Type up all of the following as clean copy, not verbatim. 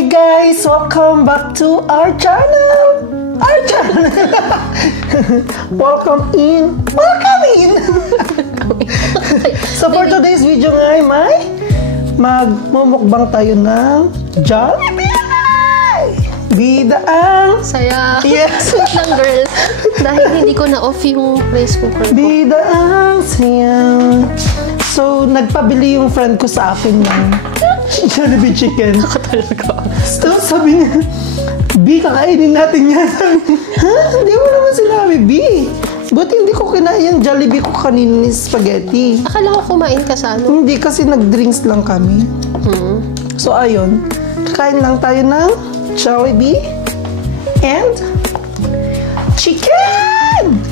Hi guys! Welcome back to our channel! Welcome in! So for today's video nga ay magmumukbang tayo ng Jollibee! Bida ang saya. Yes! Sweet lang, girl. Dahil hindi ko na-off yung rice cooker ko. Bida ang saya. So, nagpabili yung friend ko sa akin ng Jollibee chicken. Ako talaga. So, sabi niya, B, kakainin natin yan. Ha? Hindi mo naman sinabi, B. Buti hindi ko kinain yung Jollibee ko kanina ni spaghetti. Akala ko kumain ka sa ano? Hindi, kasi nag-drinks lang kami. So, ayun. Kakain lang tayo ng Jollibee and chicken!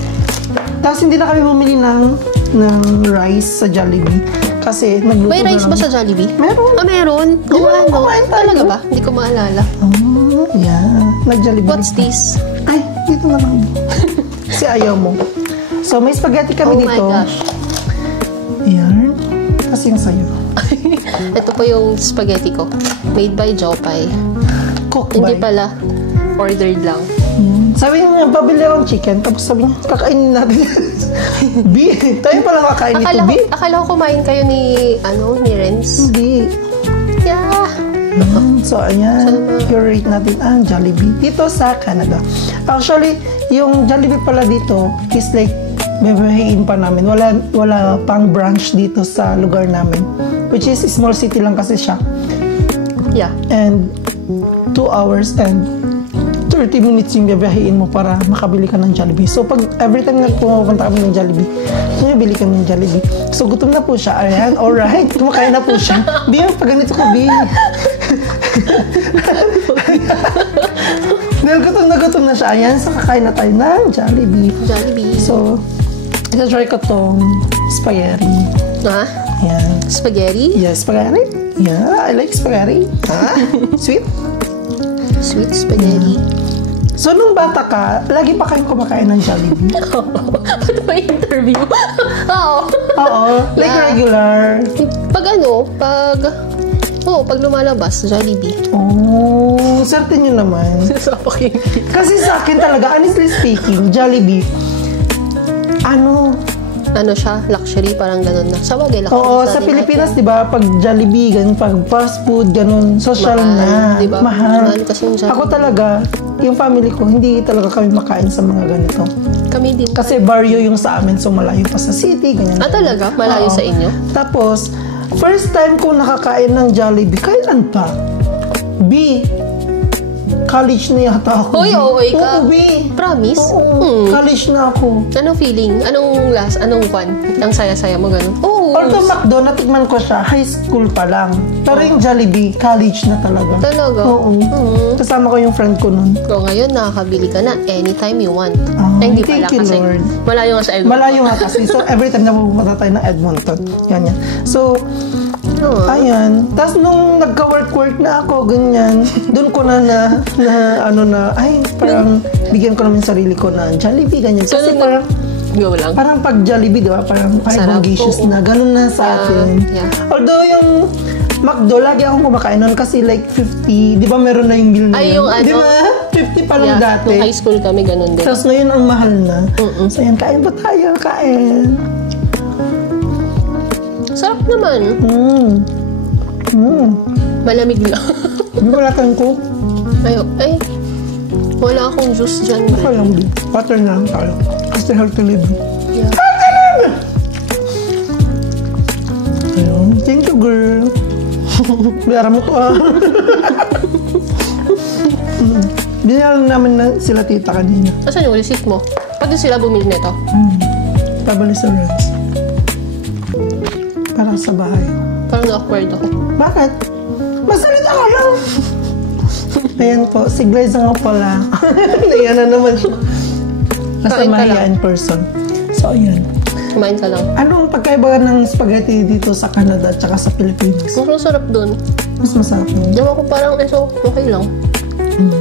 Tapos hindi na kami bumili ng rice sa Jollibee. Kasi nagluto May rice ba sa Jollibee? Meron. Ah, meron? Di ba kumain tayo? Talaga ba? Hindi ko maalala. Oh, yeah. Nag-Jollibee. What's this? Ay, dito na lang. Kasi ayaw mo. So, may spaghetti kami dito. Oh my gosh. Ayan. Kasi yung sayo. Ito po yung spaghetti ko. Made by Jopay. Cook Hindi by. pala. Ordered lang. Sabi niya, pabili akong chicken. Tapos sabi niya, kakainin natin. B, tayo palang kakain nito, B. Akala ko kumain kayo ni Renz. Hindi. Yeah. So, ayan. Curate natin ang Jollibee dito sa Canada. Actually, yung Jollibee pala dito is like, bebehain pa namin. Wala pang branch dito sa lugar namin. Which is, small city lang kasi siya. Yeah. And 2 hours and 30 minutes yung biyahiin mo para makabili ka ng Jollibee. So, pag every time na pumunta kami ng Jollibee, bili kami ng Jollibee. So, gutom na po siya. Ayan, alright. Kumakain na po siya. Bi, pag ganito ko, Bi. Dahil gutom na siya. Ayan, so kakain na tayo ng Jollibee. So, isa-try ko tong spaghetti. Ha? Ayan. Spaghetti? Yeah, spaghetti. Yeah, I like spaghetti. Ha? Sweet? Sweet spaghetti. So, nung bata ka, lagi pa kayong kumakain ng Jollibee? Ito ba yung interview? Oo. Oo. Like Yeah. regular. Pag lumalabas, Jollibee. Oh, swerte nyo naman. Kasi sa akin talaga, honestly speaking, Jollibee, Ano siya? Luxury, parang ganun na. Sa bagay, luxury. oo, sa Pilipinas, di ba, pag Jollibee, ganun, pag fast food, ganun, social na. Diba? Mahal. Mahal kasi yung Jollibee. Ako talaga, yung family ko, hindi talaga kami makain sa mga ganito. Kami din. Kasi barrio yung sa amin, so malayo pa sa city, ganyan. Talaga? Malayo Oo. sa inyo? Tapos, first time ko nakakain ng Jollibee, kailan pa? B. College na yata ako. Hoy, okay ka. Oo, B. Promise? Oo, college na ako. Anong feeling? Anong kwan? Ang saya-saya mo, ganun? Oo. Although McDo, natikman ko siya, high school pa lang. Pero yung Jollibee, college na talaga. Talaga? Oo. Kasama ko yung friend ko nun. So, ngayon, nakakabili ka na anytime you want. Oh, Hindi thank pala you, kasi. Lord. Malayo nga sa Edmonton. Malayo nga kasi. So, every time na pupunta tayo ng Edmonton. Yan. So, ayan. Tapos nung nagka-work na ako, ganyan, doon ko parang bigyan ko naman sarili ko ng Jollibee, ganyan. Kasi parang, Go lang. parang pag Jollibee, di ba? Parang Sarap. bonggacious Oo. na. Ganun na sa akin. Yeah. Although yung McDo, lagi akong kumakain nun kasi like 50, di ba meron na yung bill na Ay, yun? yung Di ba? 50 pa lang dati. Nung high school kami, ganun din. Tapos ngayon ang mahal na. So yan, kain pa tayo, kain. Sarap naman. Malamig lang. Hindi wala kang coke. Wala akong juice dyan. Baka lang din. Water na lang tayo. Kasi healthy living. Yeah. Ayun. Thank you, girl. Biyara mo to, Binayaran namin na sila tita kanina. Asan yung receipt mo? Pag sila bumili nito? Pabalik sa rest. Parang sa bahay. Parang na-awkward ako. Bakit? Masalita ka lang. Ayan po, si Glaze nga pala. Ayan na naman siya. Nasa Kain ka Maya lang. in person. So, ayan. Kumain ka lang. Anong pagkaiba ng spaghetti dito sa Canada at saka sa Pilipinas? Sobrang sarap dun. Mas masarap mo. Diba ko parang okay lang.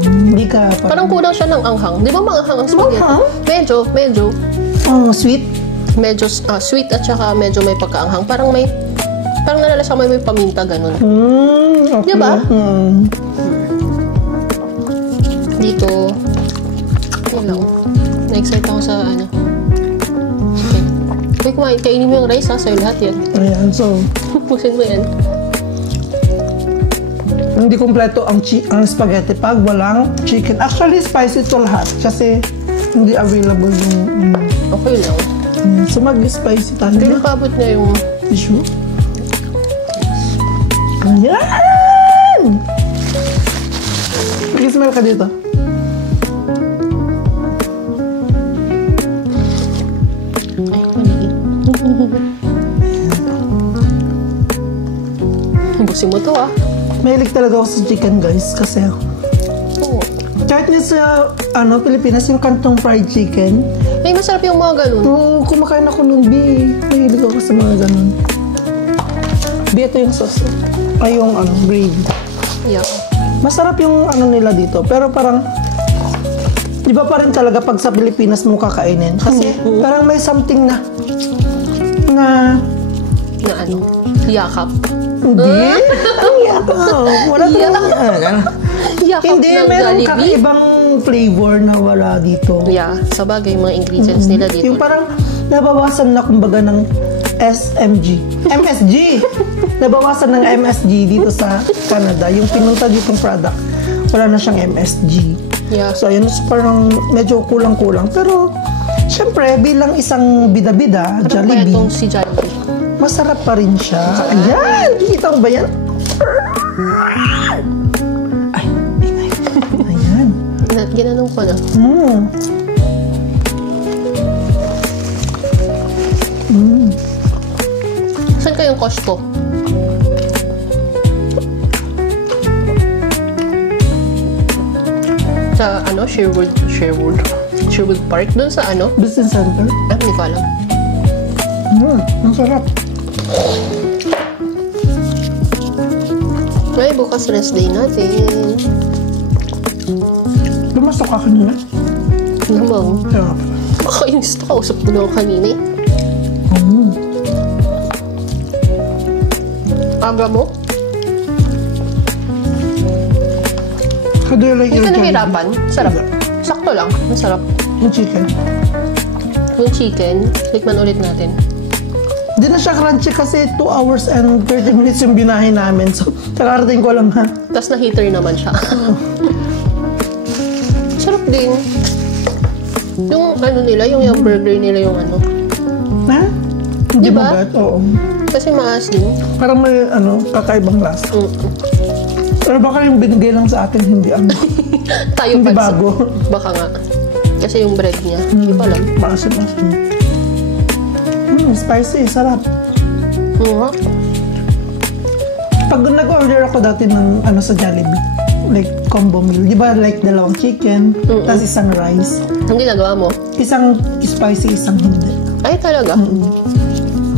Hindi ka Parang kulang siya ng anghang. Di ba maanghang ang spaghetti? Manghang? Medyo. Oh, sweet. Medyo sweet at saka medyo may pagkaanghang. Parang nalala siya may paminta ganun. Okay. Diba? Dito, yun lang. Na-excite ako sa ano. Chicken. Okay, kumain. Kainin mo yung rice ha. Sa'yo lahat yan. Ayan, so, Pusin mo yan. hindi kompleto ang spaghetti pag walang chicken. Actually, spicy to lahat kasi hindi available yung... Okay lang. So, mag-spicy tayo. Hindi nakabot na yung... Tissue. Ayan! Mag-smell ka dito. Ay, mali. Busin mo to ah. Mahilig talaga ako sa chicken, guys, kasi Oo. kahit nga sa Pilipinas, yung kantong fried chicken, Ay, masarap yung mga ganun. kumakain ako nun, B. Mahilig ako sa mga ganun. B, ito yung sauce. Ay, yung gravy. Yeah. Masarap yung nila dito, pero parang iba pa rin talaga pag sa Pilipinas mo kakainin. Kasi parang may something na Na ano? Yakap. hindi. Ang yakap. Wala talaga yan. Yakap Hindi, ng meron Jollibee. kakaibang flavor na wala dito. Yeah, sa bagay, mga ingredients nila dito. Yung parang nabawasan na kumbaga ng MSG. Nabawasan ng MSG dito sa Canada. Yung pinunta ditong product, wala na siyang MSG. Yeah. So, yun, parang medyo kulang-kulang. Pero, syempre, bilang isang bida-bida, Ano kaya Jollibee, itong si Jollibee? masarap pa rin siya. Ayan! Kikita mo ba yan? Ay, ingay. Ayan. Ginanong ko na. Saan kayong Costco? Sa Sherwood Park? Doon sa ano? Business center. Hindi ko alam. Ang sarap. May bukas rest day natin. Lumasok ka kanina. Namang. Sarap. Makainis to. Kausap ko na ako kanina eh. Aga mo? How do you like Hindi your ka Jollibee? nahirapan? Sarap. Sakto lang. Masarap. Yung chicken. Yung chicken, tikman ulit natin. Hindi na siya crunchy kasi 2 hours and 30 minutes yung binahin namin. So, kakarating ko lang ha. Tapos na-heater naman siya. Sarap din. Yung ano nila, yung burger nila yung ano. Ha? Hindi Diba? magat? Oo. Kasi maasim. Parang may kakaibang lasa. Mm. Pero baka yung binigay lang sa atin, hindi Tayo hindi pansin. bago. Baka nga. Kasi yung bread niya, hindi ko alam. Maasim-asim. Spicy, sarap. nga. Pag nag-order ako dati ng sa Jollibee, like combo meal, di ba like dalawang chicken, tapos isang rice, Ang ginagawa mo? isang spicy, isang hindi. Ay, talaga?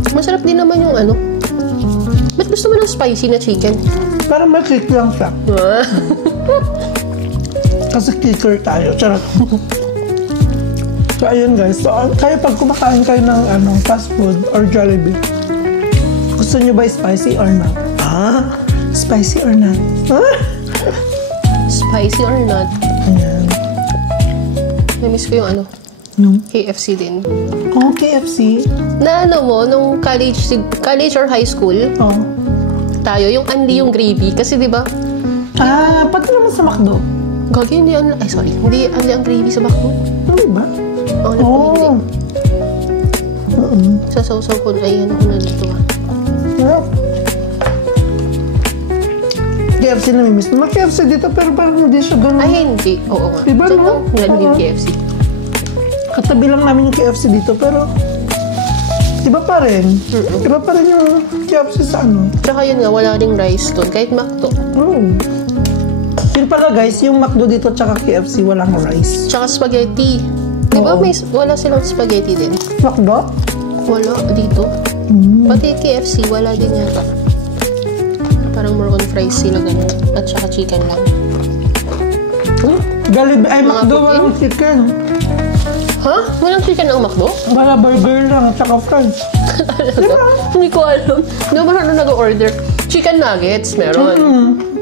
Masarap din naman yung ano. Ba't gusto mo ng spicy na chicken? Parang may kick lang siya. Kasi kicker tayo. Charot. So, ayun guys. So, kayo pag kumakain kayo ng fast food or Jollibee, gusto nyo ba spicy or not? Spicy or not? Spicy or not? Ayan. Namiss ko yung ano, Yung KFC din. KFC. Na ano mo, nung college or high school, Oh. tayo, yung unli yung gravy. Kasi di ba Pati naman sa McDo. gagi, hindi unli, ay sorry, hindi unli ang gravy sa McDo. Hindi ba? Oo, Oh. hindi. Sa sausaw ko, ay ano ko na dito ah. Sarap. KFC namimiss. May KFC dito pero parang hindi siya ganun. Ay, hindi. Oo nga. Iba, Diyan no? lang, ganun yung Oo. KFC. Katabi lang namin yung KFC dito pero iba pa rin. Iba pa rin yung KFC sa Tsaka yun nga, wala ring rice doon. Kahit McDo. Yun pala guys, yung McDo dito tsaka KFC walang rice. Tsaka spaghetti. Di ba Oo. wala silang spaghetti din? McDo? Wala dito. Pati KFC, wala din yata. Parang more on fries sila ganun. At tsaka chicken lang. Jollibee, ay Mga McDo puti? walang chicken. Ha? Walang chicken ang McDo? Wala burger lang tsaka fries. Talaga? Hindi ko alam. Hindi ba ano nag-order? Chicken nuggets, meron.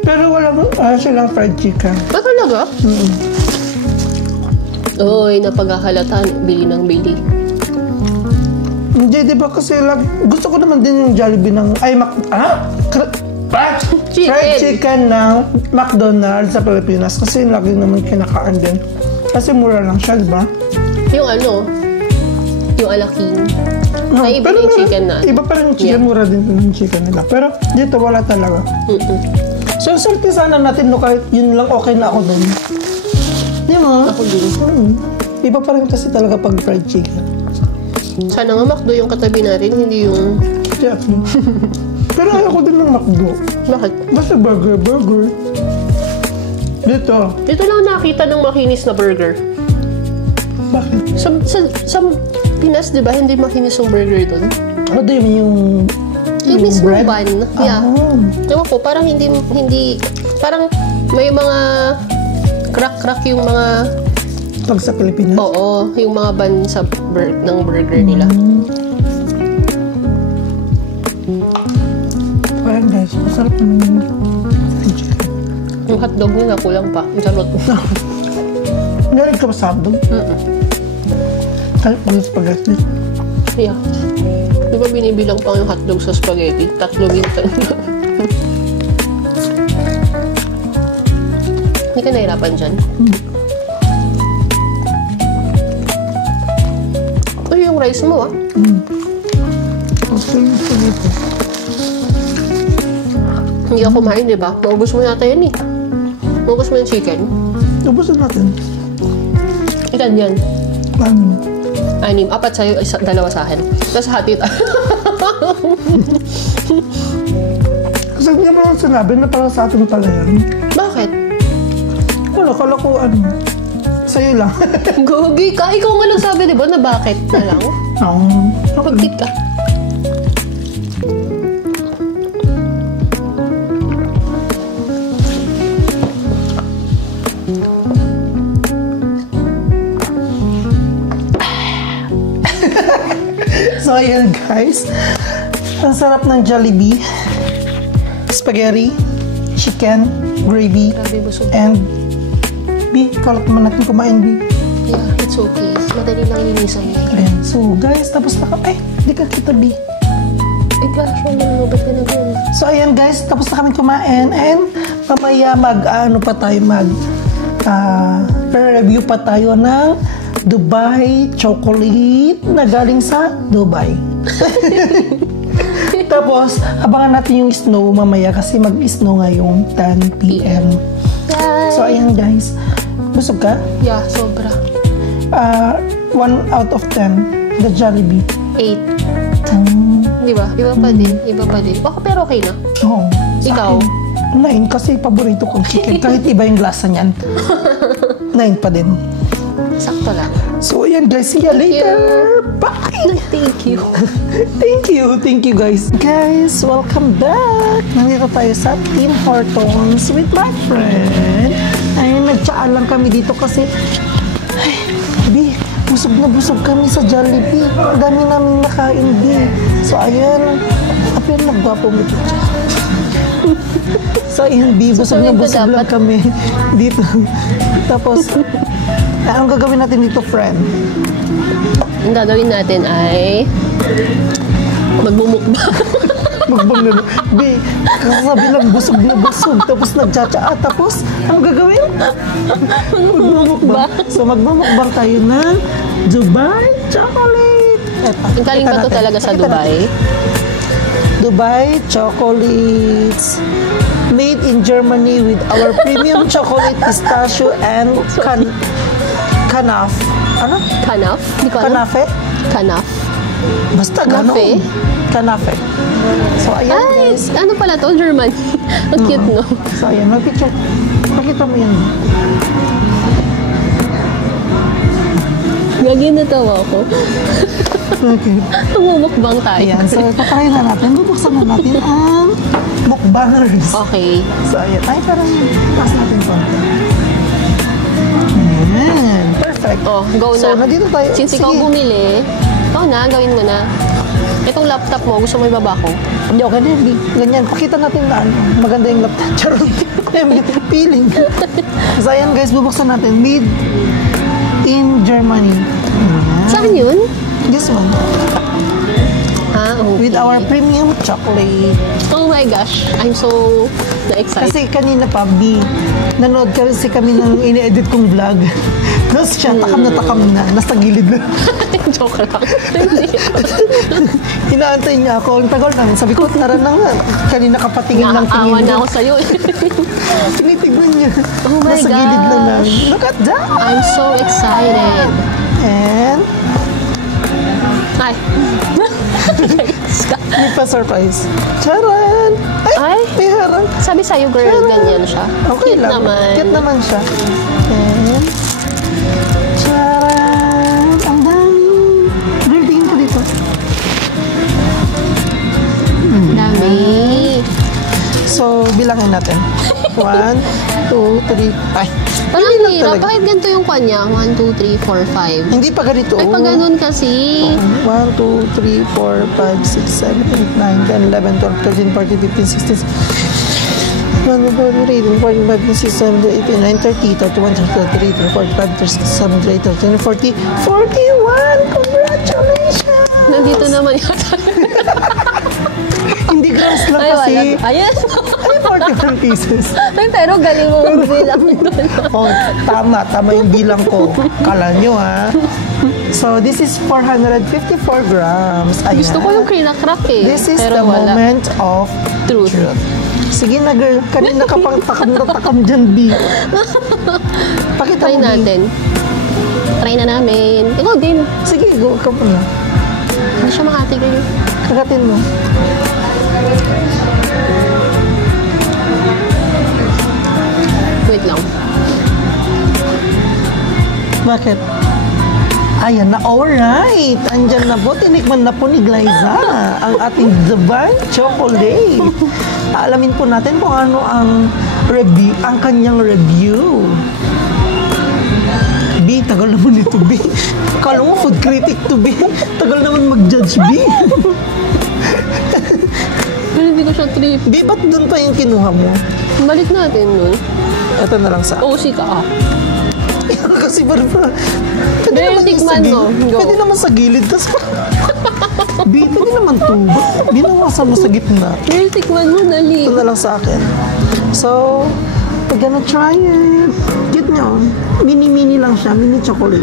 Pero walang silang fried chicken. Ba talaga? Oy, napaghahalatan. Bili ng bili. Hindi, di ba kasi gusto ko naman din yung Jollibee ng, fried chicken ng McDonald's sa Pilipinas kasi lagi naman kinakain din. Kasi mura lang siya, di ba? Yung yung alaking. Ay, iba yung chicken na. Iba pa rin yung chicken, mura din yung chicken nila. Pero dito wala talaga. So, swerte sana natin no, kahit yun lang okay na ako dun. Di ba? Ako din. Iba pa rin kasi talaga pag fried chicken. Sana nga McDo yung katabi natin, hindi yung... Yeah. Pero ayoko din ng McDo. Bakit? Basta burger. Dito lang nakita ng makinis na burger. Bakit? Sa Pinas, di ba, hindi makinis yung burger doon? Ano din Yung mismo bread? bun. Yeah. Ewan ko, parang hindi, parang may mga crack yung mga... Pag sa Pilipinas? Oo, yung mga bun ng burger nila. Ayan guys, masarap ng Yung hotdog nila, kulang pa. Ang charot. Meron ka ba sa hotdog? Kahit pag spaghetti? Yeah. Di ba binibilang pa yung hotdog sa spaghetti? 3 minsan. Hindi ka nahirapan dyan? Ay, yung rice mo Gusto yung spaghetti. Hindi ako kumain, di ba? Maubos mo yata yan Maubos mo yung chicken. Ubusin natin. Ilan yan? 6. 4 sa'yo, 2 sa akin. Tapos hati tayo. Kasi hindi naman ang sinabi na para sa atin pala yan. Bakit? Wala, kala ko sa'yo lang. Gogi ka. Ikaw nga nagsabi, di ba, na bakit na lang? Pagkit ka. So, ayan guys. Ang sarap ng Jollibee. Spaghetti, chicken, gravy, Grabe, busog. and B, kalat naman natin kumain, B. Yeah, it's okay. Madali lang linisan yun. Ayan. So, guys, tapos na kami. Di ka kita, B. Gosh, wala mo. Ba't ka na dun? So, ayan guys, tapos na kami kumain. And mamaya review pa tayo ng Dubai chocolate na galing sa Dubai. Tapos, abangan natin yung snow mamaya kasi mag-snow ngayong 10 p.m. Guys! So, ayan guys. Busog ka? Yeah, sobra. 1 out of 10. The Jollibee. 8. Di ba? Iba pa din. Baka pero okay na. Oo. Ikaw? 9 kasi paborito kong chicken. Kahit iba yung lasa niyan. 9 pa din. Sakto lang. So, ayan guys. See you later. Bye! Thank you. Thank you guys. Guys, welcome back. Nandito tayo sa Tim Hortons with my friend. Ayun, nagtsaan lang kami dito kasi busog kami sa Jollibee. Ang dami namin nakain, B. So, ayan. Apir, nagwapo mo dito. So, ayan, B. Busog lang kami dito. Tapos, anong gagawin natin dito, friend? Ang gagawin natin ay magmumukbang. Magbang na. B, sabi lang busog. Tapos nagtsatsaa. Tapos, anong gagawin? Magmumukbang. So, magmumukbang tayo ng Dubai chocolate. Ang galing ba ito talaga sa Dubai? Dubai chocolates. Made in Germany with our premium chocolate, pistachio, and kanaf. Ano? Kanaf? Hindi ko alam. Kanafe? Kanaf. Basta gano'n. Kanafe. So, ayan guys. Ano pala to? German. Ang cute, no? So, ayan. Mag-picture. Pakita mo yan. Gagi natawa ko. Okay. Mumukbang tayo. Ayan. So, patry na natin. Bubuksan na natin ang mukbangers. Okay. So, ayan. Ay, parang pass natin ito. Ayan. Perfect. Oh, go na. So, nandito tayo. Since ikaw bumili, ikaw na, gawin mo na. Itong laptop mo, gusto mo ibaba ko? Hindi, okay na. Ganyan. Pakita natin na maganda yung laptop. Charot. Feeling. So, ayan guys, bubuksan natin. in Germany. Ayan. Saan yun? This one. Okay. With our premium chocolate. Oh my gosh, I'm so excited. Kasi kanina pa, nanood kasi kami ng ini-edit kong vlog. Tapos siya, takam na, nasa gilid na. Joke lang. Inaantay niya ako. Ang tagal namin. Sabi ko, tara na nga. Kanina kapatingin ng tingin Nakaawa na niya. ako sa'yo. Tinitignan niya. Oh my nasa gilid lang gosh. namin. Look at that! I'm so excited. And, Ay. may pa-surprise. Charan! Ay. May harang. Sabi sa'yo, girl, Charan! ganyan siya. Okay Cute lang. naman. Cute naman siya. And, charan! Ang dami. Girl, tingin ko dito. Dami. So, bilangin natin. 1, 2, 3. Ay, Parang hindi lang hirap. talaga. Bakit ganito yung kanya? 1, 2, 3, 4, 5. Hindi pa ganito. Ay, pag ganun kasi. 1, 2, 3, 4, 5, 6, 7, 8, 9, 10, 11, 12, 13, 14, 15, 16, 1, 2, 3, 4, 5, 6, 7, 8, 9, 30, 31, 32, 33, 45, 36, 37, 38, 40, 41! Congratulations! Nandito naman yata. Hindi grams lang Ay, kasi. wala. Ayan. Ay, 41 pieces. Ay, pero galing mo magbilang doon. Oh, tama yung bilang ko. Kala nyo, ha? So, this is 454 grams. Ayan. Gusto ko yung kinakrap eh. This is pero the wala. moment of Truth. Sige na, girl. Kanina ka pang takam dyan, B. Pakita Try mo, B. natin. Try na namin. Ikaw din. Sige, go ka po na. Hindi siya makati kayo. Kagatin mo. Wait lang. Bakit? Ayan na, alright. Andyan na po, tinikman na po ni Glyza ang ating Divine Chocolate. Alamin po natin kung ano ang review, ang kanyang review. B, tagal naman ito, B. Kala mo food critic to, B. Tagal naman mag-judge, B. Pero hindi ko siya trip. B, ba't doon pa yung kinuha mo? Balik natin nun. Ito na lang sa... OC ka ah. Kasi parang... Pero naman yung tikman sa mo. gilid. Go. Pwede naman sa gilid. Tapos B, pwede naman to. Ba't binawasan mo sa gitna? Pero tikman mo, dali. Ito na lang sa akin. So, we're gonna try it. Cute nyo. Mini-mini lang siya. Mini chocolate.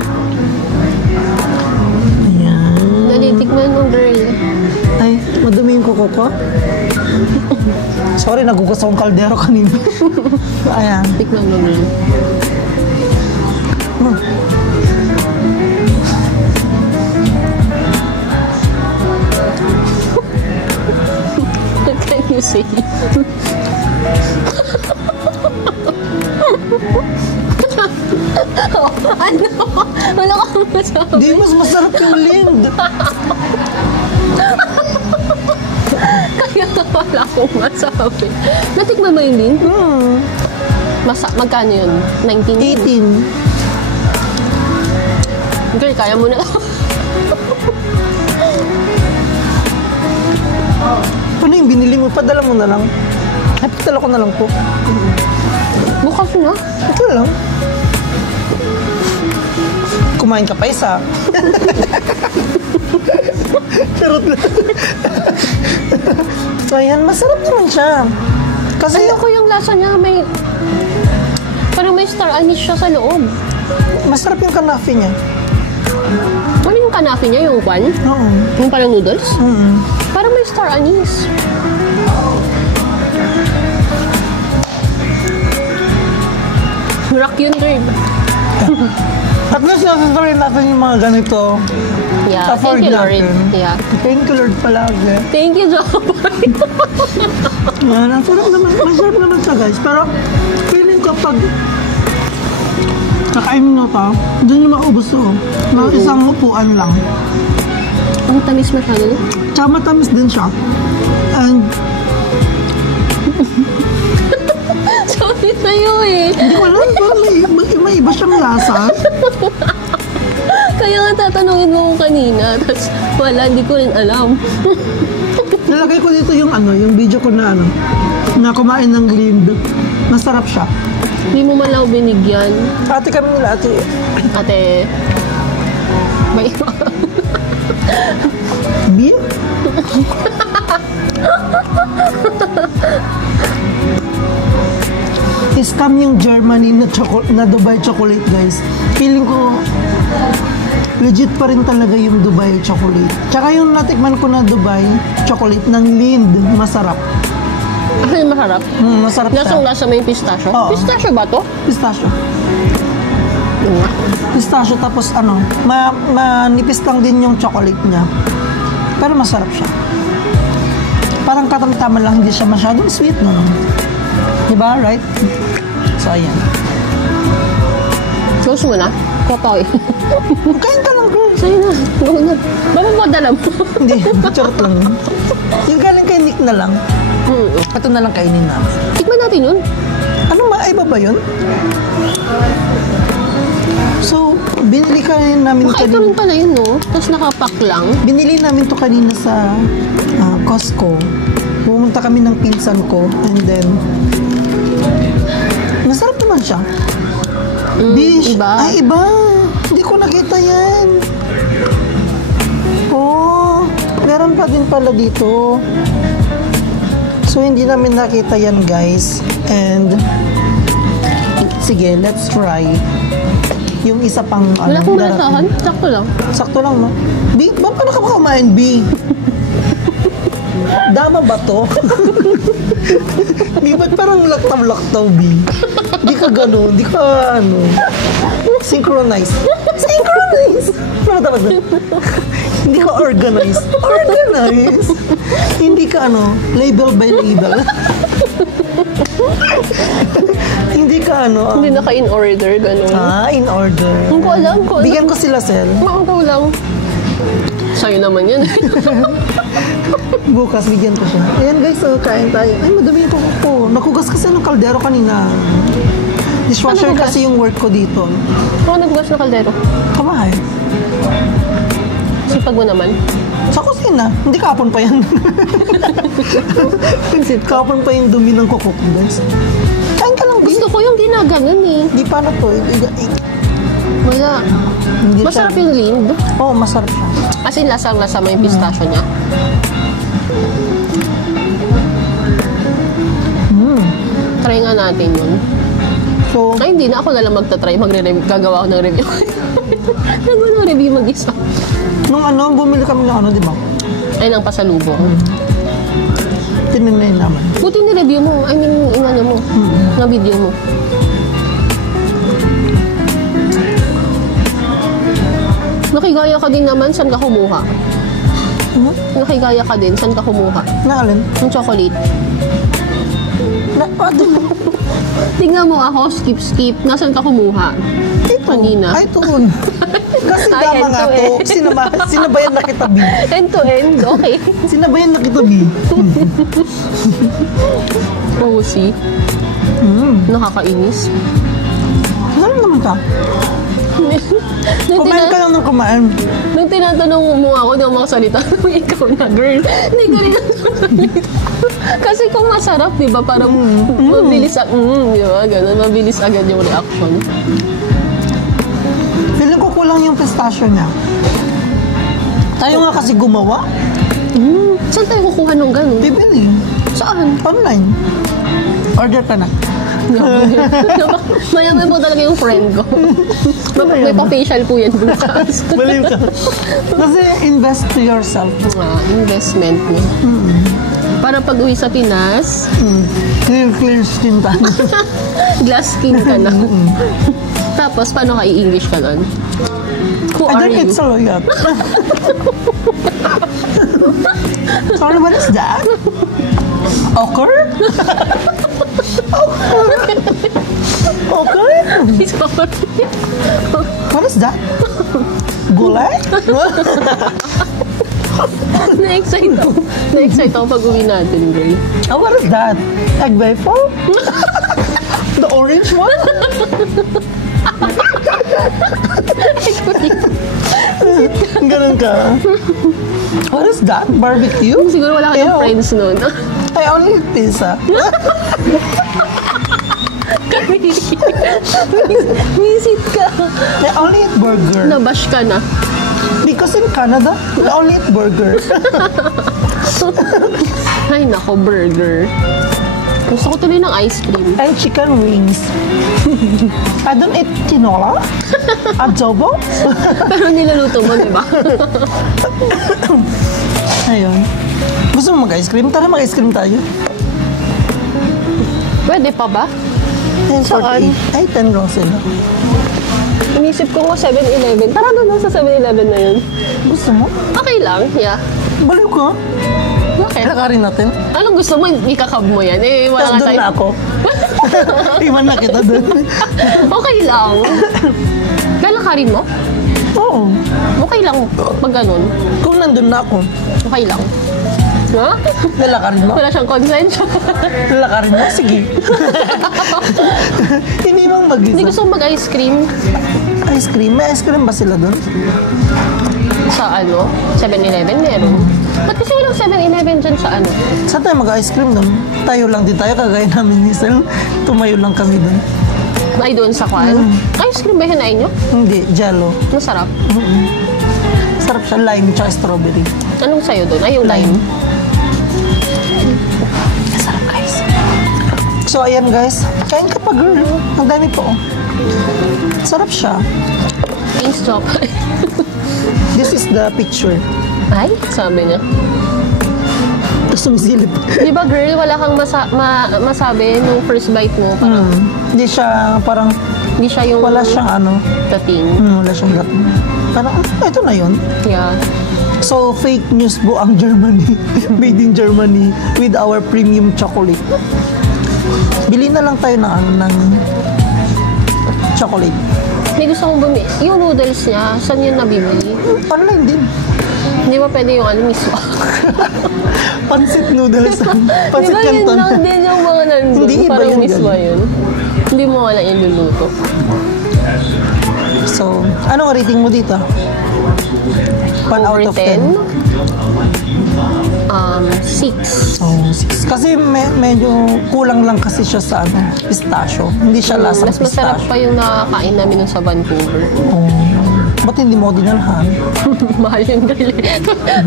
Ayan. Dali, tikman mo, girl. Ay, madumi yung kuko ko. Sorry, nagugas akong kaldero kanina. Ayan. Tikman mo, girl. What can you say? Ano? Wala kang masabi. Di, mas masarap yung lind. Kaya wala akong masabi. Natikman mo yun din? Magkano yun? 19? 18. Girl, kaya mo na. Ano yung binili mo? Padala mo na lang. Ay, padala ko na lang po. Bukas na. Ito lang. Kumain ka pa isa. Charot lang. So, ayan, masarap naman siya. Kasi, Ayoko yung lasa niya. Parang may star anise siya sa loob. masarap yung kanafi niya. Ano yung kanafi niya? Yung kwan? Oo. Yung parang noodles? Mm. Parang may star anise. Rock yun, girl. At least nasasabihin natin yung mga ganito. Yeah, Afford thank you, Lord. natin. Yeah. Thank you, Lord, palagi. Thank you, Jopay. Yan, ang sarap naman. Masarap naman siya, guys. Pero, feeling ko pag nakainin mo to, doon yung maubos to. Mga isang upuan lang. Ang tamis masyado. Tsaka matamis din siya. And, Sorry sa'yo eh. hindi ko alam, parang may iba siyang lasa. Kaya nga tatanungin mo ko kanina. Tapos wala, hindi ko rin alam. Nalagay ko dito yung yung video ko na na kumain ng lind. Masarap siya. Hindi mo man lang binigyan. Ate kami nila, ate. Ate, may Beer? Scam yung Germany na Dubai chocolate, guys. Feeling ko legit pa rin talaga yung Dubai chocolate. Tsaka yung natikman ko na Dubai chocolate ng Lind, masarap. Ay, masarap. Masarap siya. Lasang-lasa may pistachio. Oo. Pistachio ba to? Pistachio. Yun nga. Pistachio tapos manipis lang din yung chocolate niya. Pero masarap siya. Parang katamtaman lang, hindi siya masyadong sweet, no? Diba? Right? So, ayan. Close mo na. Kotoy. Kain ka lang, girl. Sa'yo na. Go na. Baka mo dala mo. Hindi, charot lang yun. Yung galing kay Nick na lang, ito na lang kainin namin. Tikman natin yun. Ano ba? Ay, ba yun? So, binili ka namin Baka ito rin pala yun, no? Tapos nakapack lang. Binili namin to kanina sa Costco. Pumunta kami ng pinsan ko and then masarap naman siya. Bish. Iba. Ay, iba. Hindi ko nakita yan. Oh, meron pa din pala dito. So, hindi namin nakita yan, guys. And sige, let's try. Yung isa pang Wala kong malasahan. Sakto lang. Sakto lang, no? B, ba paano ka makamain, B? Dama ba to? B, ba't parang laktaw-laktaw, B? Di ka gano'n, di ka ano. Synchronize. Synchronize! Ano dapat ba? Hindi ka organize. Organize! Hindi ka ano, label by label. Hindi ka ano. Hindi naka in order, gano'n. In order. Hindi ko alam. Bigyan ko sila, Sel. Makakaw lang. Sa'yo naman yan. Bukas, bigyan ko siya. Ayan guys, so kain tayo. Ay, madami yung kuko ko. Nakugas kasi ng kaldero kanina. Dishwasher Ano kasi yung work ko dito. Ako nagbugas ng kaldero. Kamahay. Sipag mo naman. Sa kusina. Hindi kapon pa yan. Kapon pa yung dumi ng kuko ko, guys. Kain ka lang, B. Gusto ko yung ginaganon eh. Di pa na to. Wala. Hindi Masarap siya. yung lind. Oo, masarap siya. As in, lasang-lasa mo yung pistachio niya. Try nga natin yun. So, Ay, hindi na. Ako na lang magta-try. Gagawa ako ng review. Nagawa ng review mag-isa. nung bumili kami ng di ba? Ay, ng pasalubong. Tinanay naman. Buti ni-review mo. I mean, inano mo. Na video mo. Nakigaya ka din naman. Saan ka kumuha? Nakigaya ka din. Saan ka kumuha? Naalin? Yung chocolate. Tingnan mo ako. Skip. Nasaan ka kumuha? Ito. Kanina. Ay, tuon. Kasi Ay, tama nga to. Sinabayan na kita, B. End to end. Okay. Sinabayan na kita, B. Oh, see? Nakakainis. Ano naman ka? Kumain ka lang ng kumain. Nung tinatanong mo ako, di ako makasalita. Ikaw na, girl. Hindi ka rin nakasalita. Kasi kung masarap, di ba? Parang mabilis, di ba? Ganun, mabilis agad yung reaction. Feeling ko kulang yung pistachio niya. Tayo nga kasi gumawa. Saan tayo kukuha nung ganun? Bibili. Saan? Online. Order ka na. Mayaman po talaga yung friend ko. May pa-facial po yan bukas. Baliw ka. Kasi invest to yourself. Investment niya. Para pag uwi sa Pinas, Clear skin tayo. glass skin ka na. Tapos, paano ka i-English ka nun? Who I are don't you? eat saluyot. Sorry, what is that? Okra? Okra? What is that? Gulay? Na-excite ako. Na-excite ako pag uwi natin, Gray. Oh, what is that? Egg waffle? The orange one? Ganun ka. What is that? Barbecue? Siguro wala kayong Ew. friends nun. I only eat pizza. Visit ka. I only eat burger. Nabash ka na. Because in Canada, I only eat burger. Ay, nako, burger. Gusto ko tuloy ng ice cream. And chicken wings. I don't eat tinola. Adobo. Pero niluluto mo, di ba? Ayun. Gusto mo mag-ice cream? Tara mag-ice cream tayo. Pwede pa ba? 10:48. Ay, 10 raw sila. Inisip ko nga 7-Eleven. Tara na sa 7-Eleven na yun. Gusto mo? Okay lang, yeah. Baliw ka. Bakit? Lakarin natin. Anong gusto mo? Ikakab mo yan. Eh, wala Tapos nga doon na tayo. ako. Iwan na kita doon. Okay lang. Lalakarin mo? Oo. Okay lang. Pag ganun. Kung nandun na ako, Okay lang. Ha? lalakarin mo? Wala siyang consent. Lalakarin mo? Sige. Hindi bang mag-isa? Hindi gusto ko mag-ice cream Ice cream? May ice cream ba sila doon? sa 7-Eleven meron. Ba't kasi walang 7-Eleven dyan sa Saan tayo mag-ice cream doon? Tayo lang din tayo, kagaya namin ni Sel. Tumayo lang kami doon. Ay, doon sa kwan? Ice cream ba hinain nyo? Hindi, Jello. Masarap. Sarap siya, lime tsaka strawberry. Anong sayo doon? Ay, yung lime. Sarap guys. So ayan guys, kain ka pa girl. Ang dami po. Sarap siya. Thanks, Chop. This is the picture. Ay, sabi niya. Tapos sumisilip. Di ba, girl, wala kang masabi nung first bite mo? Parang, Hindi siya parang, hindi siya yung wala siyang dating. wala siyang gat. Parang, ito na yun. Yeah. So, fake news po ang Germany. Made in Germany with our premium chocolate. Bili na lang tayo ng chocolate. May gusto kong bumili. Yung noodles niya, saan yun nabibili? Online din. Hindi ba pwede yung mismo? Pancit noodles. Pancit Di ba yun canton. lang din yung mga nandun? Hindi, iba Parang yun, mismo galing. yun. Hindi mo wala yung luluto. So, anong rating mo dito? 1 out Over of 10? 6. Oh, 6. Kasi medyo kulang lang kasi siya sa pistachio. Hindi siya lasang Mas masarap pistachio. pa yung nakakain namin nung sa Vancouver. Oh. Ba't hindi mo dinalhan? Mahal yung girl.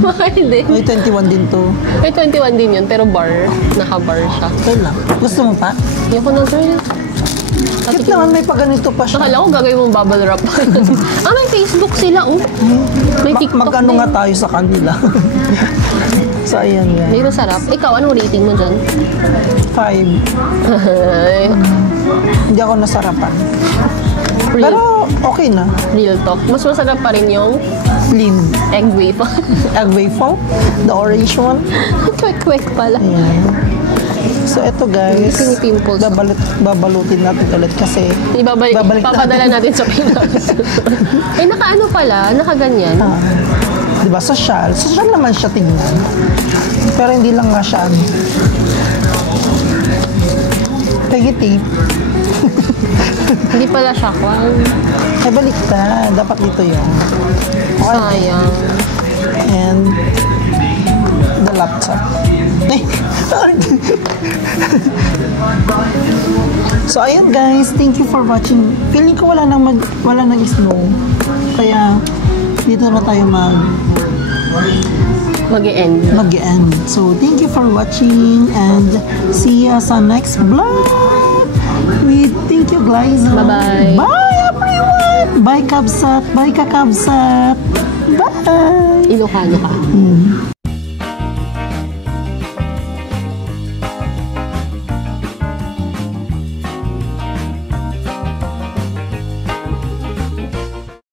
Mahal din. May 21 din to. May 21 din yun, pero bar. Naka-bar siya. Okay lang. Gusto mo pa? Ayoko na, girl. Kit naman may paganito pa siya. Akala ko gagawin mong bubble wrap. May Facebook sila, May TikTok Mag-ano din. nga tayo sa kanila. So, ayan yan. Hindi masarap. Ikaw, anong rating mo dyan? 5. Hindi ako nasarapan. Real, Pero okay na. real talk. Mas masarap pa rin yung Clean. egg waffle. Egg waffle. The orange one. Kwek-kwek pala. Ayan. So, eto guys. Pinipimples. Babalutin natin ulit kasi babalik Papadala natin sa Pinas. Nakaano pala, nakaganyan. Diba? Social. Social naman siya tingnan. Pero hindi lang nga siya Peggy tape. Hindi pala siya kwan. Ay, balik na. Dapat dito yun. Sayang. And the laptop. So, ayun guys. Thank you for watching. Feeling ko wala nang snow. Kaya, dito na tayo Mag-e-end. mag-end. So, thank you for watching and see you sa next vlog. Thank you guys. Bye-bye. Bye everyone. Bye Kabsat. Bye Kakabsat. Bye. Ilocano ka.